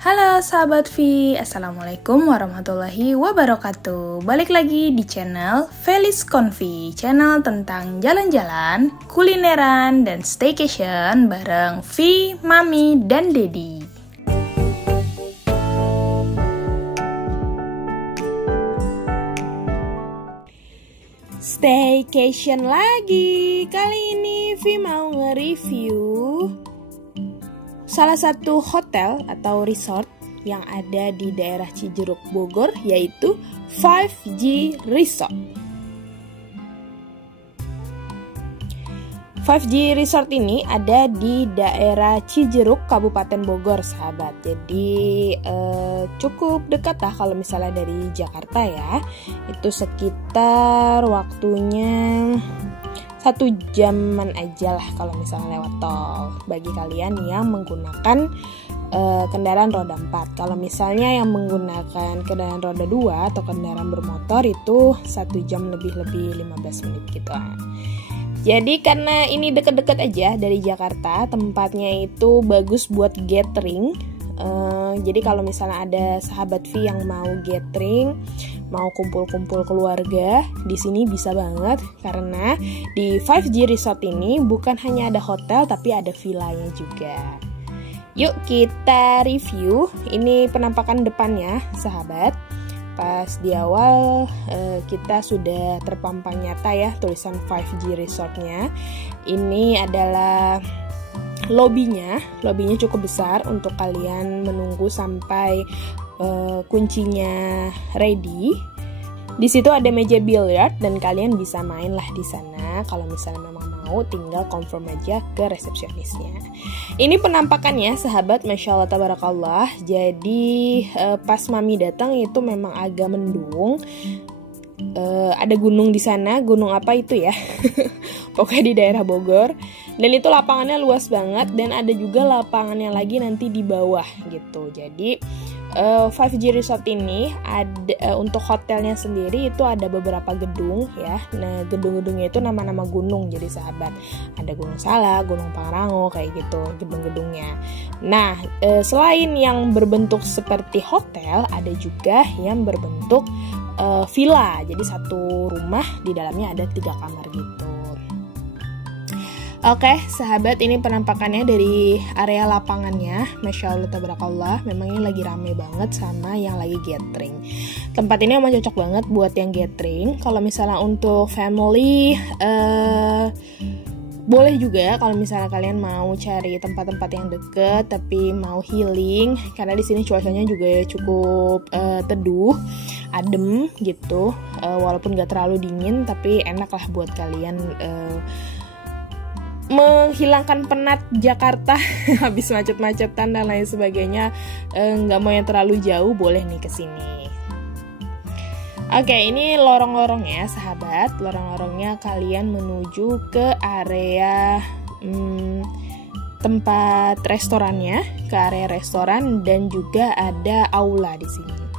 Halo sahabat V, Assalamualaikum warahmatullahi wabarakatuh. Balik lagi di channel Felis Convi, channel tentang jalan-jalan, kulineran, dan staycation bareng V, Mami, dan Dedi. Staycation lagi. Kali ini V mau nge-review salah satu hotel atau resort yang ada di daerah Cijeruk, Bogor, yaitu 5G Resort. 5G Resort ini ada di daerah Cijeruk, Kabupaten Bogor, sahabat. Jadi cukup dekat lah kalau misalnya dari Jakarta ya. Itu sekitar waktunya 1 jaman aja lah kalau misalnya lewat tol, bagi kalian yang menggunakan kendaraan roda 4. Kalau misalnya yang menggunakan kendaraan roda 2 atau kendaraan bermotor itu 1 jam lebih 15 menit gitu. Jadi karena ini deket-deket aja dari Jakarta, tempatnya itu bagus buat gathering. Jadi kalau misalnya ada sahabat V yang mau gathering, mau kumpul-kumpul keluarga, di sini bisa banget karena di 5G Resort ini bukan hanya ada hotel tapi ada villanya juga. Yuk kita review. Ini penampakan depannya, sahabat. Pas di awal kita sudah terpampang nyata ya tulisan 5G Resortnya. Ini adalah lobbynya cukup besar untuk kalian menunggu sampai kuncinya ready. Di situ ada meja billiard dan kalian bisa main lah di sana. Kalau misalnya memang mau, tinggal confirm aja ke resepsionisnya. Ini penampakannya, sahabat, masya Allah tabarakallah. Jadi pas Mami datang itu memang agak mendung. Ada gunung di sana, gunung apa itu ya? Pokoknya di daerah Bogor. Dan itu lapangannya luas banget dan ada juga lapangannya lagi nanti di bawah gitu. Jadi 5G Resort ini ada untuk hotelnya sendiri itu ada beberapa gedung ya. Nah, gedung-gedungnya itu nama-nama gunung jadi sahabat. Ada Gunung Salak, Gunung Pangrango kayak gitu gedung-gedungnya. Nah, selain yang berbentuk seperti hotel, ada juga yang berbentuk villa. Jadi satu rumah di dalamnya ada 3 kamar gitu. Oke, sahabat, ini penampakannya dari area lapangannya. Masya Allah tabarakallah, memang ini lagi rame banget sama yang lagi gathering. Tempat ini emang cocok banget buat yang gathering. Kalau misalnya untuk family, boleh juga kalau misalnya kalian mau cari tempat-tempat yang deket tapi mau healing, karena di sini cuacanya juga cukup teduh, adem gitu. Walaupun gak terlalu dingin, tapi enak lah buat kalian menghilangkan penat Jakarta habis macet-macetan dan lain sebagainya. Nggak mau yang terlalu jauh, boleh nih kesini. Oke, ini lorong-lorongnya, sahabat. Lorong-lorongnya kalian menuju ke area tempat restorannya, ke area restoran dan juga ada aula di sini.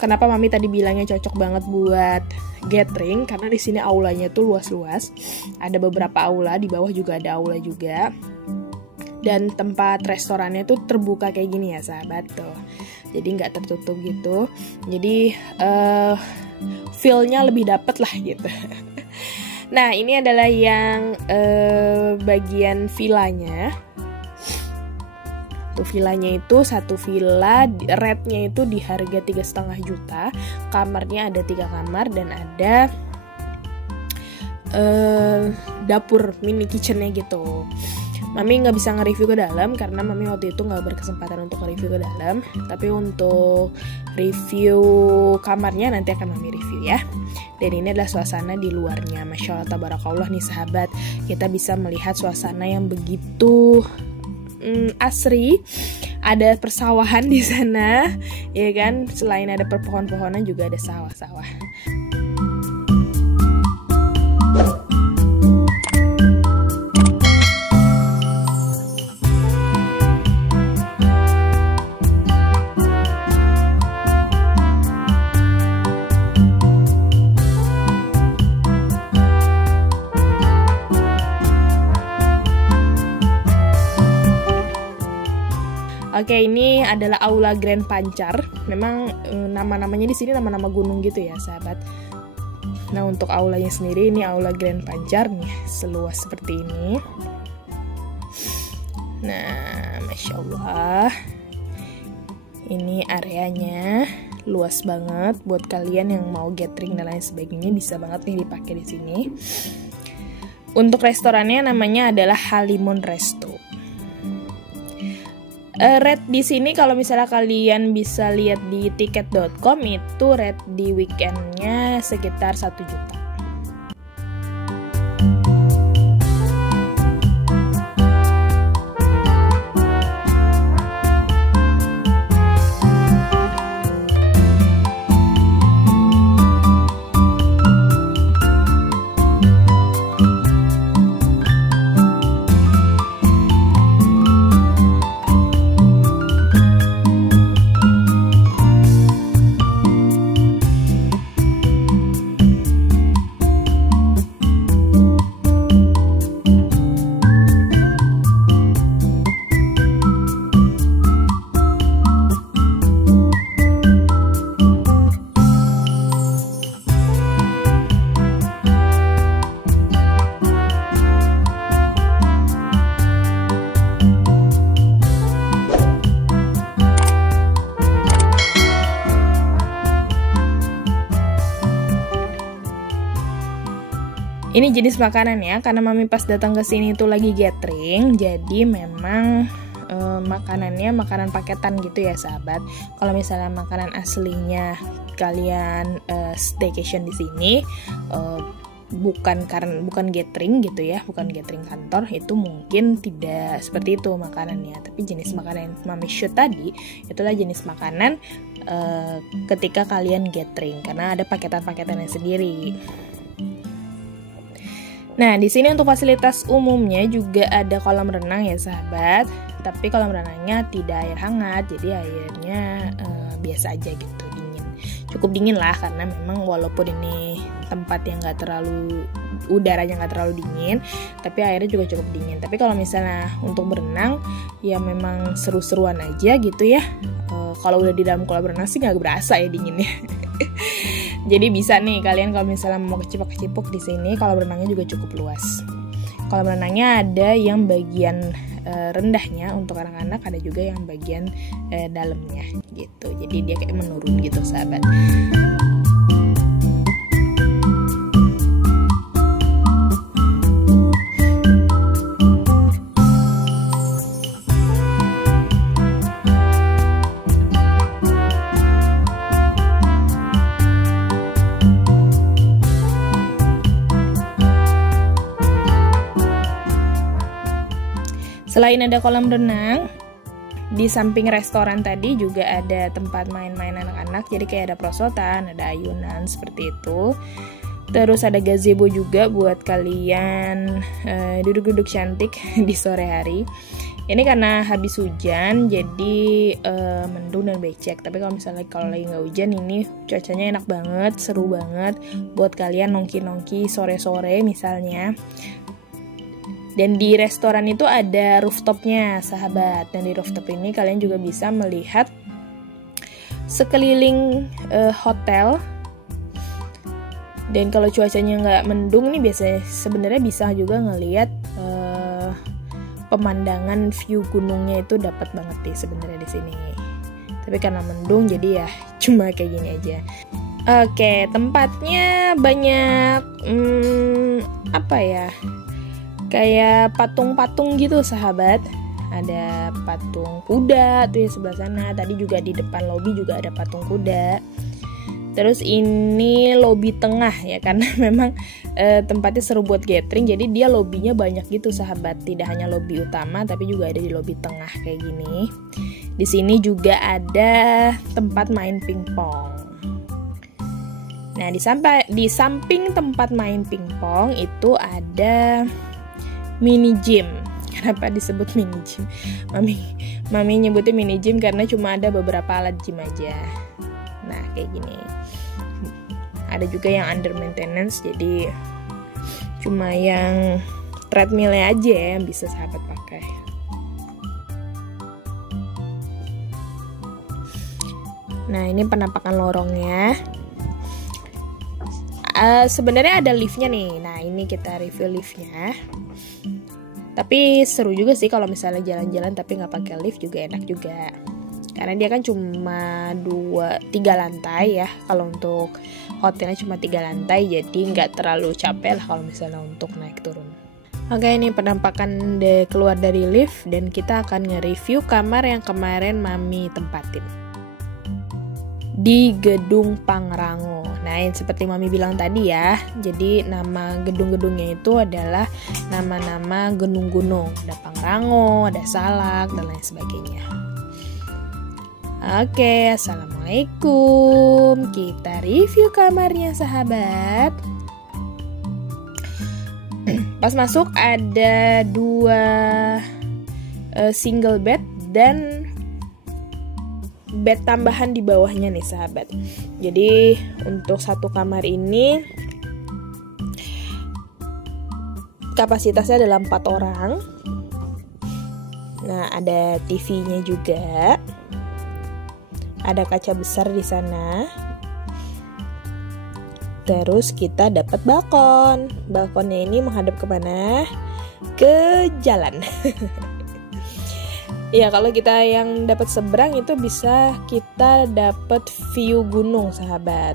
Kenapa Mami tadi bilangnya cocok banget buat gathering? Karena di sini aulanya tuh luas-luas. Ada beberapa aula, di bawah juga ada aula juga. Dan tempat restorannya tuh terbuka kayak gini ya, sahabat tuh. Jadi nggak tertutup gitu. Jadi feel-nya lebih dapet lah gitu. Nah, ini adalah yang bagian villanya. Villanya itu satu villa, rate-nya itu di harga 3,5 juta. Kamarnya ada 3 kamar dan ada dapur mini kitchennya gitu. Mami nggak bisa nge-review ke dalam karena Mami waktu itu nggak berkesempatan untuk nge-review ke dalam. Tapi untuk review kamarnya nanti akan Mami review ya. Dan ini adalah suasana di luarnya. Masya Allah tabarakallah nih sahabat, kita bisa melihat suasana yang begitu asri. Ada persawahan di sana, ya kan? Selain ada perpohon-pohonan juga ada sawah-sawah. Oke, ini adalah Aula Grand Pancar. Memang nama-namanya di sini nama-nama gunung gitu ya, sahabat. Nah, untuk aulanya sendiri ini Aula Grand Pancar nih, seluas seperti ini. Nah, Masya Allah. Ini areanya luas banget buat kalian yang mau gathering dan lain sebagainya, bisa banget nih dipakai di sini. Untuk restorannya namanya adalah Halimun Resto. Rate di sini kalau misalnya kalian bisa lihat di tiket.com itu rate di weekendnya sekitar 1 juta. Ini jenis makanan ya, karena Mami pas datang ke sini itu lagi gathering, jadi memang makanannya makanan paketan gitu ya, sahabat. Kalau misalnya makanan aslinya kalian staycation di sini, bukan gathering gitu ya, bukan gathering kantor, itu mungkin tidak seperti itu makanannya. Tapi jenis makanan yang Mami shoot tadi itulah jenis makanan ketika kalian gathering, karena ada paketan-paketannya sendiri. Nah, di sini untuk fasilitas umumnya juga ada kolam renang ya, sahabat. Tapi kolam renangnya tidak air hangat, jadi airnya biasa aja gitu, dingin. Cukup dingin lah, karena memang walaupun ini tempat yang udaranya nggak terlalu dingin, tapi airnya juga cukup dingin. Tapi kalau misalnya untuk berenang, ya memang seru-seruan aja gitu ya. Kalau udah di dalam kolam renang sih nggak berasa ya dinginnya. Jadi bisa nih kalian kalau misalnya mau kecipok-kecipok di sini, kolam renangnya juga cukup luas. Kolam renangnya ada yang bagian rendahnya untuk anak-anak, ada juga yang bagian dalamnya gitu. Jadi dia kayak menurun gitu, sahabat. Selain ada kolam renang, di samping restoran tadi juga ada tempat main-main anak-anak. Jadi kayak ada perosotan, ada ayunan seperti itu. Terus ada gazebo juga buat kalian duduk-duduk cantik di sore hari. Ini karena habis hujan, jadi mendung dan becek. Tapi kalau misalnya lagi nggak hujan, ini cuacanya enak banget, seru banget buat kalian nongki-nongki sore-sore misalnya. Dan di restoran itu ada rooftopnya, sahabat. Dan di rooftop ini kalian juga bisa melihat sekeliling hotel. Dan kalau cuacanya nggak mendung nih, biasanya sebenarnya bisa juga ngelihat pemandangan view gunungnya itu dapat banget deh sebenarnya di sini. Tapi karena mendung, jadi ya cuma kayak gini aja. Oke, tempatnya banyak apa ya? Kayak patung-patung gitu, sahabat. Ada patung kuda tuh di sebelah sana. Tadi juga di depan lobi juga ada patung kuda. Terus ini lobi tengah ya, karena memang tempatnya seru buat gathering. Jadi dia lobinya banyak gitu, sahabat. Tidak hanya lobi utama, tapi juga ada di lobi tengah kayak gini. Di sini juga ada tempat main pingpong. Nah, di samping tempat main pingpong itu ada mini gym. Kenapa disebut mini gym? Mami nyebutnya mini gym karena cuma ada beberapa alat gym aja. Nah, kayak gini. Ada juga yang under maintenance, jadi cuma yang treadmillnya aja yang bisa sahabat pakai. Nah, ini penampakan lorongnya. Sebenarnya ada liftnya nih. Nah, ini kita review liftnya. Tapi seru juga sih kalau misalnya jalan-jalan tapi nggak pakai lift juga enak juga. Karena dia kan cuma 3 lantai ya. Kalau untuk hotelnya cuma 3 lantai, jadi nggak terlalu capek lah kalau misalnya untuk naik turun. Oke, ini penampakan keluar dari lift dan kita akan nge-review kamar yang kemarin Mami tempatin di Gedung Pangrango. Nah, yang seperti Mami bilang tadi ya, jadi nama gedung-gedungnya itu adalah nama-nama gunung-gunung. Ada Pangrango, ada Salak, dan lain sebagainya. Oke, assalamualaikum. Kita review kamarnya, sahabat. Pas masuk ada 2 single bed dan bed tambahan di bawahnya nih, sahabat. Jadi untuk satu kamar ini kapasitasnya adalah 4 orang. Nah, ada TV-nya juga. Ada kaca besar di sana. Terus kita dapat balkon. Balkonnya ini menghadap kemana? Ke jalan. Ya, kalau kita yang dapat seberang itu bisa kita dapat view gunung, sahabat.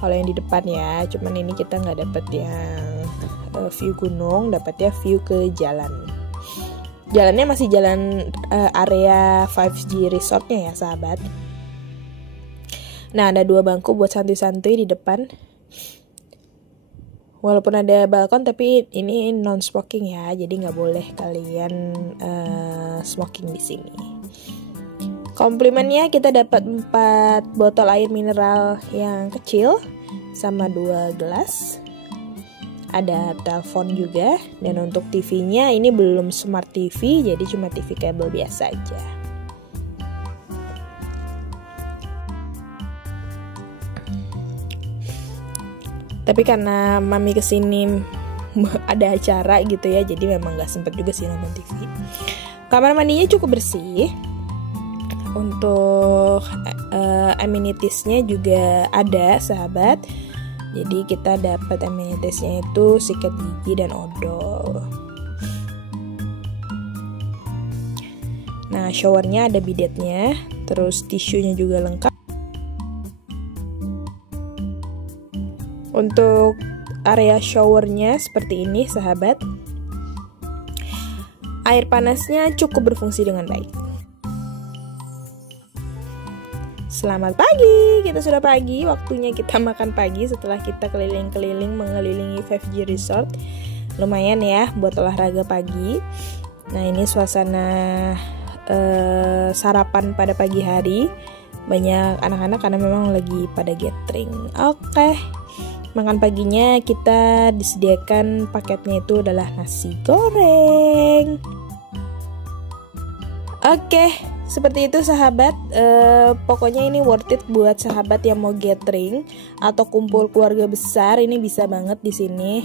Kalau yang di depan ya, cuman ini kita nggak dapat yang view gunung, dapatnya view ke jalan. Jalannya masih jalan area 5G Resortnya ya, sahabat. Nah, ada 2 bangku buat santuy-santuy di depan. Walaupun ada balkon, tapi ini non smoking ya, jadi nggak boleh kalian smoking di sini. Komplimennya kita dapat 4 botol air mineral yang kecil sama 2 gelas. Ada telepon juga, dan untuk TV-nya ini belum smart TV, jadi cuma TV kabel biasa aja. Tapi karena Mami kesini ada acara gitu ya, jadi memang gak sempet juga sih nonton TV. Kamar mandinya cukup bersih. Untuk amenitiesnya juga ada, sahabat. Jadi kita dapat amenitiesnya itu sikat gigi dan odol. Nah, showernya ada bidetnya, terus tisunya juga lengkap. Untuk area showernya seperti ini, sahabat. Air panasnya cukup berfungsi dengan baik. Selamat pagi, kita sudah pagi. Waktunya kita makan pagi setelah kita keliling-keliling mengelilingi 5G Resort. Lumayan ya buat olahraga pagi. Nah, ini suasana sarapan pada pagi hari. Banyak anak-anak karena memang lagi pada gathering. Oke. Makan paginya kita disediakan paketnya itu adalah nasi goreng. Oke, seperti itu, sahabat. Pokoknya ini worth it buat sahabat yang mau gathering atau kumpul keluarga besar. Ini bisa banget di sini.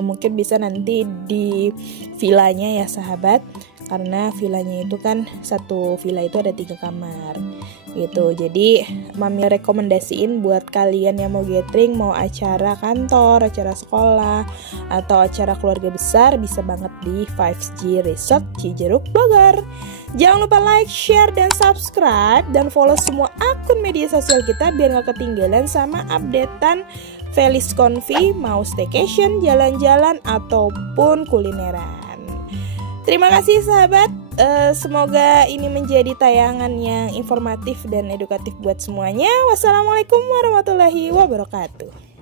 Mungkin bisa nanti di villanya ya, sahabat. Karena villanya itu kan satu villa itu ada 3 kamar. Gitu. Jadi Mami rekomendasiin buat kalian yang mau gathering, mau acara kantor, acara sekolah, atau acara keluarga besar, bisa banget di 5G Resort Cijeruk Bogor. Jangan lupa like, share, dan subscribe, dan follow semua akun media sosial kita biar gak ketinggalan sama updatean Felis Confi, mau staycation, jalan-jalan, ataupun kulineran. Terima kasih, sahabat. Semoga ini menjadi tayangan yang informatif dan edukatif buat semuanya. Wassalamualaikum warahmatullahi wabarakatuh.